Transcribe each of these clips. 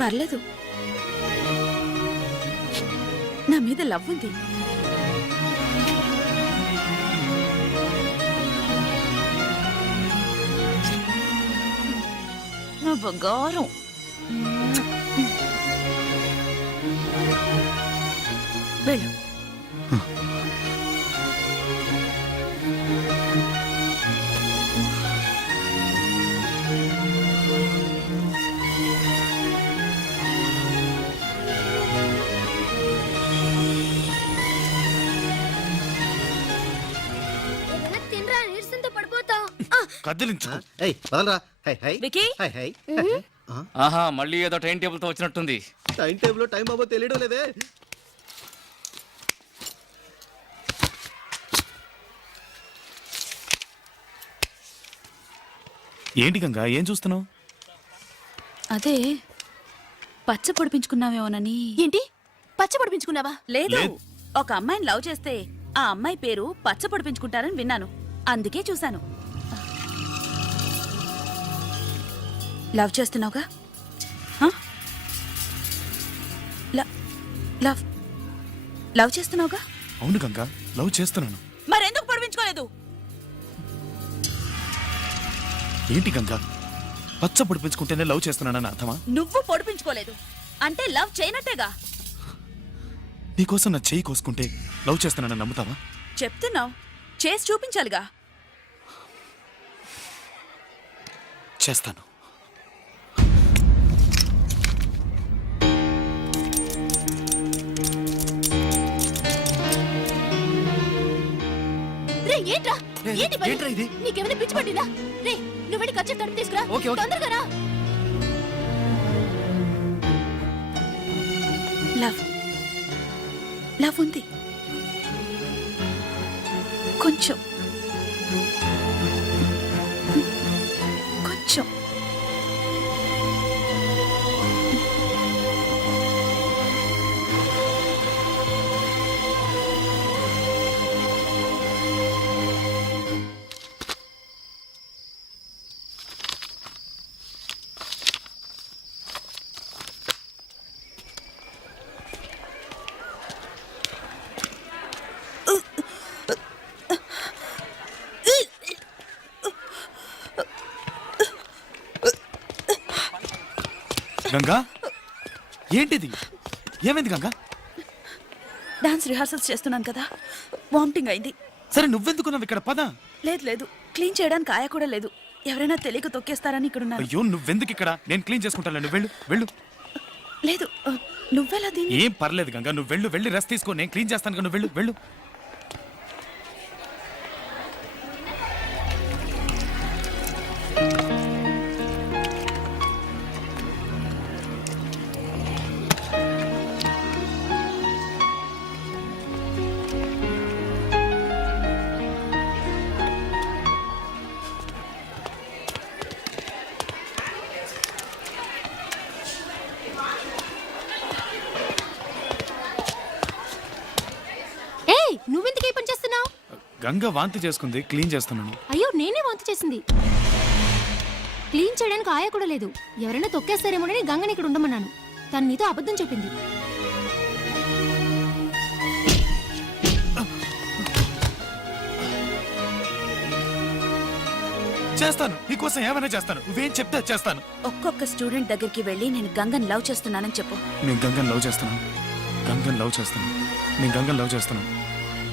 పర్లేదు, నా మీద లవ్ ఉంది. నా బంగారం. వెళ్ళు. కదిలించు. వికీ, ఆహా, మళ్ళీ ఏదో టైం టేబుల్ తో వచ్చినట్టుంది. టైం టేబుల్ టైం బాబో తెలియడం లేదే. ఏంటి గంగా, ఏం చూస్తున్నావు? అదే పచ్చ పొడిపించుకున్నావేమోనని. ఏంటి పచ్చ పొడిపించుకున్నావా? లేదు, ఒక అమ్మాయిని లవ్ చేస్తే ఆ అమ్మాయి పేరు పచ్చ పొడిపించుకుంటారని విన్నాను, అందుకే చూశాను. లవ్ చేస్తున్నావుగా? లవ్ లవ్ చేస్తున్నావుగా? అవును గంగా, లవ్ చేస్తున్నాను. మరెందుకు పొడిపించుకోలేదు? ఏంటి గంగా, పచ్చ పొడిపించుకుంటేనే లవ్ చేస్తున్నానని అర్థమా? నువ్వు పొడిపించుకోలేదు అంటే లవ్ చేయనట్టేగా. నీకోసం నా చెయ్యి కోసుకుంటే లవ్ చేస్తున్నానని నమ్ముతావా? చెప్తున్నావు, చేసి చూపించాలిగా. చేస్తాను. ఏంట్రా ఇది? నీకేమైనా పిచ్చి పట్టిందా? రే, నువ్వు వెళ్ళి ఖర్చు తడుపు తీసుకురా. Okay, okay. తొందరగా రా. లవ్ లవ్ ఉంది కొంచెం కొంచెం. గంగా, ఏంటిది? ఏమైంది గంగా? డాన్స్ రిహార్సల్స్ చేస్తున్నాను కదా, వామిటింగ్ అయింది. సరే, నువ్వెందుకున్నావు ఇక్కడ? పద. లేదు లేదు, క్లీన్ చేయడానికి ఆయ కూడా లేదు. ఎవరైనా తెలియక తొక్కేస్తారని ఇక్కడ ఉన్నారు. అయ్యో, నువ్వెందుకు ఇక్కడ? నేను క్లీన్ చేసుకుంటాను, నువ్వు వెళ్ళు. వెళ్ళు. లేదు, నువ్వెలా దీన్ని? ఏం పర్లేదు గంగా, నువ్వు వెళ్ళు. వెళ్ళి రెస్ట్ తీసుకో, నేను క్లీన్ చేస్తాను కదా, నువ్వు వెళ్ళు. వెళ్ళు. నువ్వెందుకు ఈ పని చేస్తున్నావు? గంగ వాంతి చేసుకుంది, క్లీన్ చేస్తున్నాను. అయ్యో, నేనే వాంతి చేసింది. క్లీన్ చేయడానికి ఆయ కూడా లేదు. ఎవరైనా తొక్కేస్తారేమోనని గంగని ఇక్కడ ఉండమన్నాను. తను నీతో అబద్ధం చెప్పింది. చేస్తాను, నీకోసం ఏమైనా చేస్తాను. నువ్వేం చెప్తే చేస్తాను. ఒక్కొక్క స్టూడెంట్ దగ్గరికి వెళ్ళి నేను గంగని లవ్ చేస్తున్నానని చెప్పు. నేను గంగని లవ్ చేస్తున్నాను. గంగని లవ్ చేస్తాను. నేను గంగని లవ్ చేస్తున్నాను.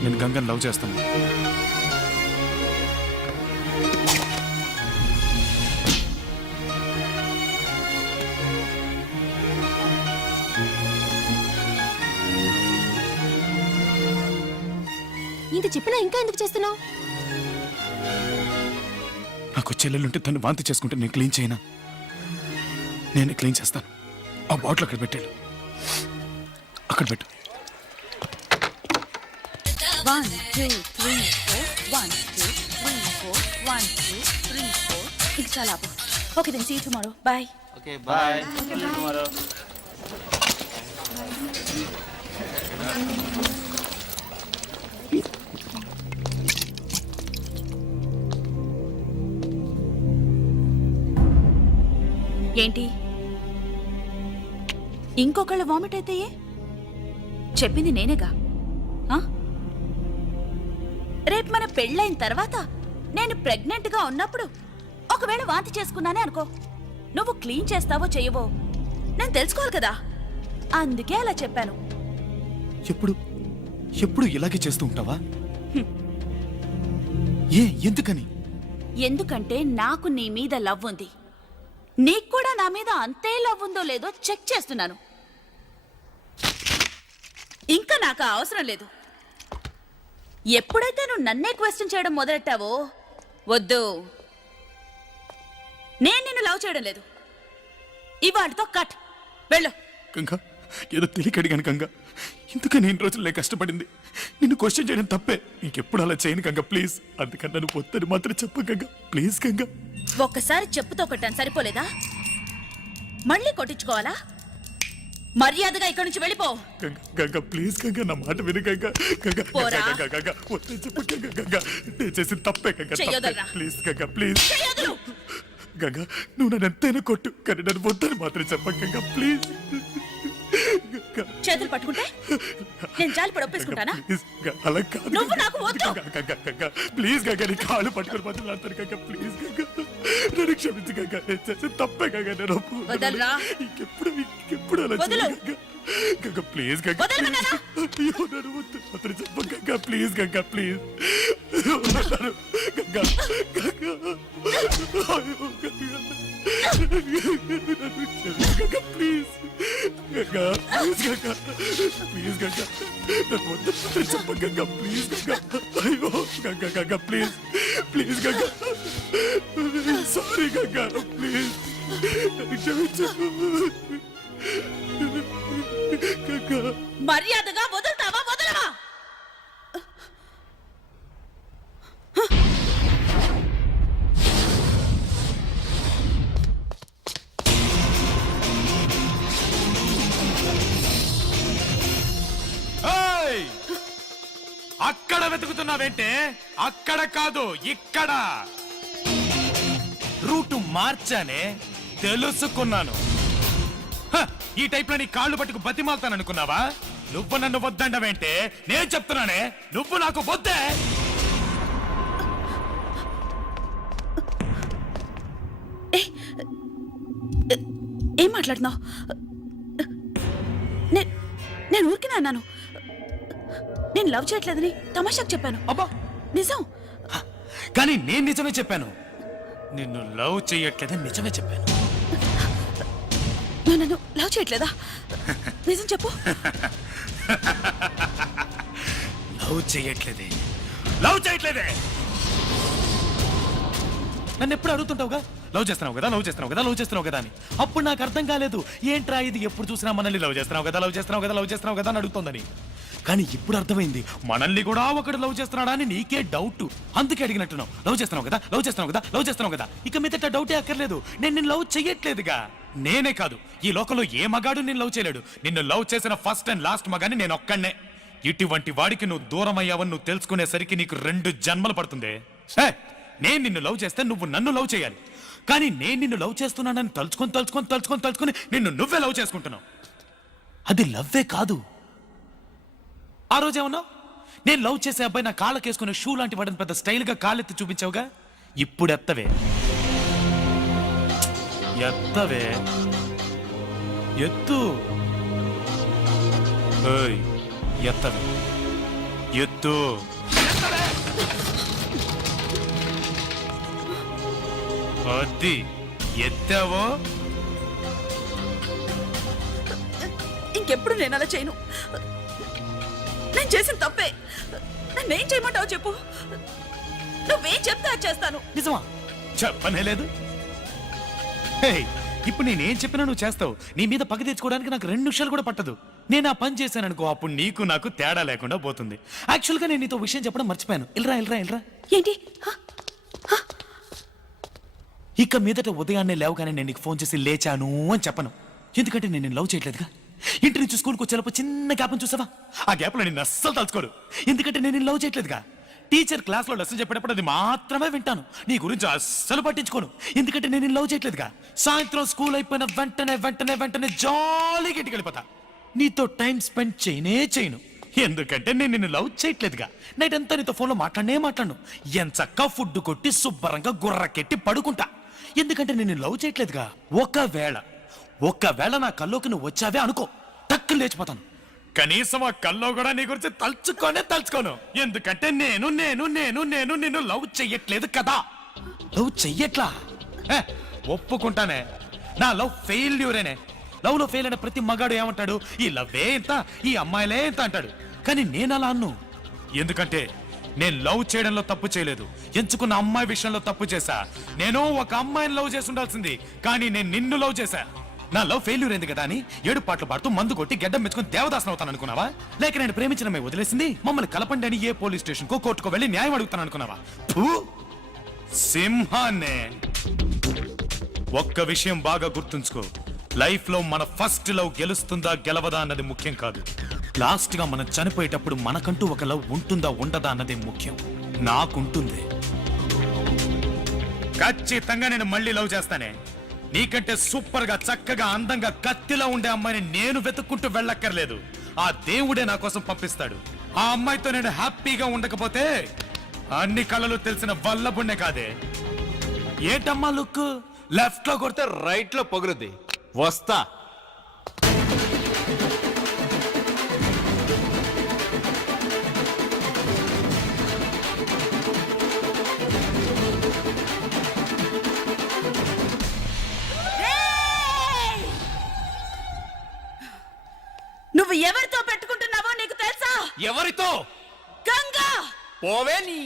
నేను గంగని లవ్ చేస్తాను. ఇంత చెప్పినా ఇంకా ఎందుకు చేస్తున్నావు? నాకు చెల్లెలుంటే తను వాంతి చేసుకుంటే నేను క్లీన్ చేయనా? నేనే క్లీన్ చేస్తాను. ఆ బాటిల్ అక్కడ పెట్టాడు, అక్కడ పెట్టు. 1 2 3 4 1 2 3 4 1 2 3 4. ఇది చాలా. Okay, then see you tomorrow. Bye. Okay, bye. See you tomorrow. ఏంటి ఇంకొకళ్ళు వామిట్ అయితే ఏ? చెప్పింది నేనేగా. ఆ? రేపు మన పెళ్ళైన తర్వాత నేను ప్రెగ్నెంట్ గా ఉన్నప్పుడు ఒకవేళ వాంతి చేసుకున్నానే అనుకో, నువ్వు క్లీన్ చేస్తావో చెయ్యవో నేను తెలుసుకోవాలి కదా. అందుకే అలా చెప్పాను. ఎప్పుడు ఇలాగే చేస్తూ ఉంటావా? ఎందుకని? ఎందుకంటే నాకు నీ మీద లవ్ ఉంది. నీకు కూడా నా మీద అంతే లవ్ ఉందో లేదో చెక్ చేస్తున్నాను. ఇంకా నాకు ఆ అవసరం లేదు. ఎప్పుడైతే నువ్వు నన్నే క్వశ్చన్ చేయడం మొదలెట్టావో, వద్దు, నేను నిన్ను లవ్ చేయడం లేదు. ఇవాళతో కట్. వెళ్ళు. గంగా, ఏదో తెలియక అడిగాను గంగా. ఇందుకని ఎన్ని రోజులు నేను కష్టపడింది. నిన్ను క్వశ్చన్ చేయడం తప్పే. ఇంకెప్పుడు అలా చేయను గంగా, ప్లీజ్. అందుకని నన్ను పొద్దుని మాత్రం చెప్పు గంగా, ప్లీజ్ గంగా. ఒక్కసారి చెప్పుతో కొట్టాను, సరిపోలేదా? మళ్ళీ కొట్టించుకోవాలా? మర్యాదగా ఇక్కడి నుంచి వెళ్ళిపో. గంగా గంగా, ప్లీజ్ గంగా, నా మాట విను గంగా. గంగా పోరా. గంగా గంగా, వద్దని చెప్పు గంగా. గంగా, నేను చేసిన తప్పే గంగా, తప్పే. చెయ్యొదరా. Please Ganga, please. చెయ్యొద్దు. గంగా, నువ్వు నన్ను ఎంతైనా కొట్టు, కానీ నన్ను వద్దని మాత్రం చెప్ప గంగా, ప్లీజ్. చేతులు పట్టుకుంటే నేను జాలిపడి ఒప్పేసుకుంటానా? ప్లీజ్ గంగా, అలా కాదు నువ్వు గంగా. నాకు వద్దు. గంగా, గంగా, గంగా, ప్లీజ్ గంగా, నీ కాళ్ళు పట్టుకొని మాట్లాడతాను గంగా, ప్లీజ్ గంగా. నన్ను క్షమించు గంగా, నేను చేసిన తప్పే గంగా, నేను ఒప్పుకుంటున్నాను. వదలరా. ఇంకెప్పుడు అలా వదలు. చేయను గంగా. గంగా, ప్లీజ్ గంగా. వదలమన్నానా? అయ్యో, నన్ను వద్దు మాత్రం చెప్పు గంగా, ప్లీజ్ గంగా, ప్లీజ్. వదలను. గంగా, గంగా. అయ్యో, గంగా. నన్ను క్షమించు Ganga, please. Ganga, please Ganga, please Ganga. నన్ను వద్దు మాత్రం చెప్పు గంగా, ప్లీజ్ గంగా. అయ్యో, Ganga, Ganga, please, please Ganga. Sorry Ganga, please. నన్ను క్షమించు గంగా. మర్యాదగా వదులుతావా, వదలవా? ఏయ్! అక్కడ వెతుకుతున్నావేంటే? అక్కడ కాదు, ఇక్కడ. రూటు మార్చానే, తెలుసుకున్నాను. హ, ఈ టైప్ లో నీ కాళ్ళు పట్టుకు బతిమాలుతాననుకున్నావా? నువ్వు నన్ను వద్దండవేంటే? నేను చెప్తున్నానే, నువ్వు నాకు వద్దే. ఏం మాట్లాడుతున్నావు? నేను ఊరికినే అన్నాను. నేను లవ్ చేయట్లేదని తమాషాకు చెప్పాను. అబ్బా, నిజం. కానీ నేను నిజమే చెప్పాను. నిన్ను లవ్ చెయ్యట్లేదని నిజమే చెప్పాను. నువ్వు నన్ను లవ్ చేయట్లేదా? నిజం చెప్పు. లవ్ చెయ్యట్లేదే, లవ్ చేయట్లేదే. నన్ను ఎప్పుడు అడుగుతుంటావుగా, లవ్ చేస్తున్నావు కదా, లవ్ చేస్తున్నావు కదా, లవ్ చేస్తున్నావు కదా అని. అప్పుడు నాకు అర్థం కాలేదు, ఏంట్రా ఇది ఎప్పుడు చూసినా మనల్ని లవ్ చేస్తున్నావు కదా, లవ్ చేస్తున్నావు కదా, లవ్ చేస్తున్నావు కదా అని అడుగుతోందని. కానీ ఇప్పుడు అర్థమైంది, మనల్ని కూడా ఒకడు లవ్ చేస్తున్నాడా అని నీకే డౌట్. అందుకే అడిగినట్టున్నావు. లవ్ చేస్తున్నావు కదా, లవ్ చేస్తున్నావు కదా, లవ్ చేస్తున్నావు కదా. ఇక మీదట డౌటే అక్కర్లేదు, నేను నిన్ను లవ్ చెయ్యట్లేదుగా. నేనే కాదు, ఈ లోకంలో ఏ మగాడు నిన్ను లవ్ చేయలేడు. నిన్ను లవ్ చేసిన ఫస్ట్ అండ్ లాస్ట్ మగాని నేను ఒక్కనే. ఇటువంటి వాడికి నువ్వు దూరం అయ్యావని నువ్వు తెలుసుకునేసరికి నీకు 2 జన్మలు పడుతుంది. నేను నిన్ను లవ్ చేస్తే నువ్వు నన్ను లవ్ చేయాలి. కానీ నేను నిన్ను లవ్ చేస్తున్నానని తలుచుకొని నిన్ను నువ్వే లవ్ చేసుకుంటున్నావు. అది లవ్వే కాదు. ఆ రోజేమన్నావు, నేను లవ్ చేసే అబ్బాయి నా కాళ్ళకేసుకునే షూ లాంటి వాడిని పెద్ద స్టైల్ గా కాళ్ళెత్తి చూపించావుగా. ఇప్పుడు ఎత్తవే, ఎత్తు. ఏయ్, ఎత్తవే, ఎత్తు. అది ఎత్తావో. ఇంకెప్పుడు నేను అలా చేయను. నేను చేసిన తప్పే. నన్నేం చేయమంటావు చెప్పు. నువ్వేం చెప్తే అది చేస్తాను. నిజమా? చెప్పనే లేదు. ఇప్పుడు నేనేం చెప్పినా నువ్వు చేస్తావు. నీ మీద పగ తెచ్చుకోవడానికి నాకు 2 నిమిషాలు కూడా పట్టదు. నేను ఆ పని చేశాననుకో, అప్పుడు నీకు నాకు తేడా లేకుండా పోతుంది. యాక్చువల్గా నేను నీతో విషయం చెప్పడం మర్చిపోయాను. ఇల్రా. ఏంటి? ఇక మీదట ఉదయాన్నే లేవగానే నేను నీకు ఫోన్ చేసి లేచాను అని చెప్పను. ఎందుకంటే నేను లవ్ చేయట్లేదుగా. ఇంటి నుంచి స్కూల్కి వచ్చేలోపు చిన్న గ్యాప్ని చూసావా? ఆ గ్యాప్లో నేను అస్సలు తలుచుకోరు. ఎందుకంటే నేను లవ్ చేయట్లేదుగా. టీచర్ క్లాస్ లో లెసన్ చెప్పేటప్పుడు అది మాత్రమే వింటాను. నీ గురించి అస్సలు పట్టించుకోను, ఎందుకంటే నేను లవ్ చేయట్లేదుగా. సాయంత్రం స్కూల్ అయిపోయిన వెంటనే వెంటనే వెంటనే జాలీగా ఇంటికి వెళ్ళిపోతా. నీతో టైం స్పెండ్ చేయను, ఎందుకంటే నేను నిన్ను లవ్ చేయట్లేదుగా. నైట్ అంతా నీతో ఫోన్లో మాట్లాడను. ఎంచక్క ఫుడ్ కొట్టి శుభ్రంగా గుర్రకెట్టి పడుకుంటా, ఎందుకంటే నేను లవ్ చేయట్లేదుగా. ఒకవేళ నా కల్లోకి నువ్వు వచ్చావే అనుకో, టక్కులు లేచిపోతాను. కనీసం ఆ కల్లో కూడా నీ గురించి తలుచుకోను, ఎందుకంటే నేను నిన్ను లవ్ చెయ్యట్లేదు కదా. లవ్ చెయ్యట్లా ఒప్పుకుంటానే, నా లవ్ ఫెయిల్యూరేనే. లవ్ లో ఫెయిల్ అయిన ప్రతి మగాడు ఏమంటాడు, ఈ లవ్వే ఇంత, ఈ అమ్మాయిలే ఇంత అంటాడు. కానీ నేను అలా అన్ను, ఎందుకంటే నేను లవ్ చేయడంలో తప్పు చేయలేదు, ఎంచుకున్న అమ్మాయి విషయంలో తప్పు చేశా. నేను ఒక అమ్మాయిని లవ్ చేసి ఉండాల్సింది, కానీ నేను నిన్ను లవ్ చేశా. నా లవ్ ఫెయిల్యూర్ అయింది కదా అని 7 పాటలు పాడుతూ మందు కొట్టి గడ్డం మెచ్చుకుని దేవదాసన అవుతాను అనుకున్నావా? లేక నేను ప్రేమించిన అమ్మాయి వదిలేసింది మమ్మల్ని కలపండి అని ఏ పోలీస్ స్టేషన్ కో కోర్టుకో వెళ్ళి న్యాయం అడుగుతాను అనుకున్నావా? సింహాన్నే. ఒక్క విషయం బాగా గుర్తుంచుకో, లైఫ్ లో మన ఫస్ట్ లవ్ గెలుస్తుందా గెలవదా అన్నది ముఖ్యం కాదు. లాస్ట్ గా మనం చనిపోయేటప్పుడు మనకంటూ ఒక లవ్ ఉంటుందా ఉండదా అన్నదే ముఖ్యం. నాకుంటుంది, ఖచ్చితంగా నేను మళ్ళీ లవ్ చేస్తానే. నీకంటే సూపర్ గా చక్కగా అందంగా కత్తిలో ఉండే అమ్మాయిని నేను వెతుక్కుంటూ వెళ్ళక్కర్లేదు, ఆ దేవుడే నా కోసం పంపిస్తాడు. ఆ అమ్మాయితో నేను హ్యాపీగా ఉండకపోతే అన్ని కళలు తెలిసిన వల్లబుణ్ణే కాదే. ఏంటమ్మా లుక్, లెఫ్ట్ లో కొడితే రైట్ లో పొగురుద్ది, వస్తా. నువ్వు ఎవరితో పెట్టుకుంటున్నావో నీకు తెలుసా? ఎవరితో? గంగా. పోవే నీ.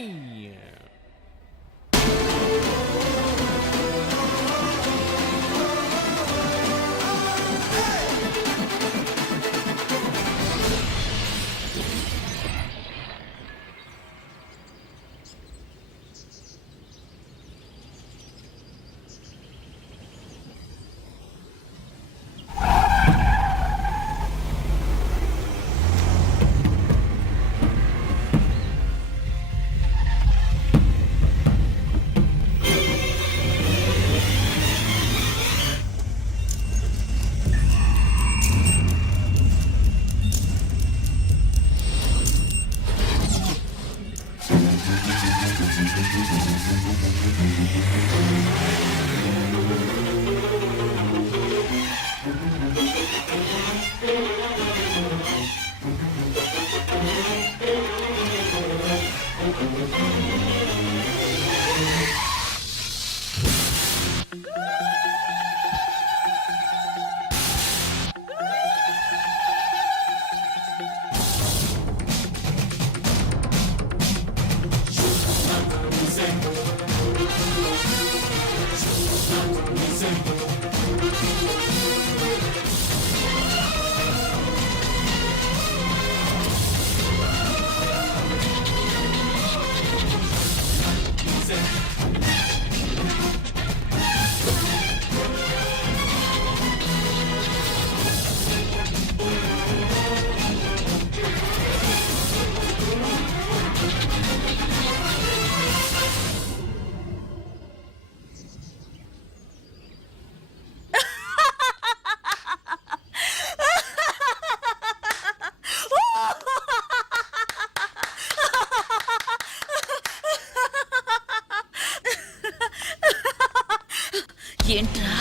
ఏంట్రా,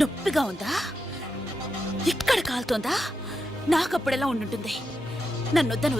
నొప్పిగా ఉందా? ఇక్కడ కాలుతోందా? నాకప్పుడెలా ఉండుంటుంది? నన్నొద్దని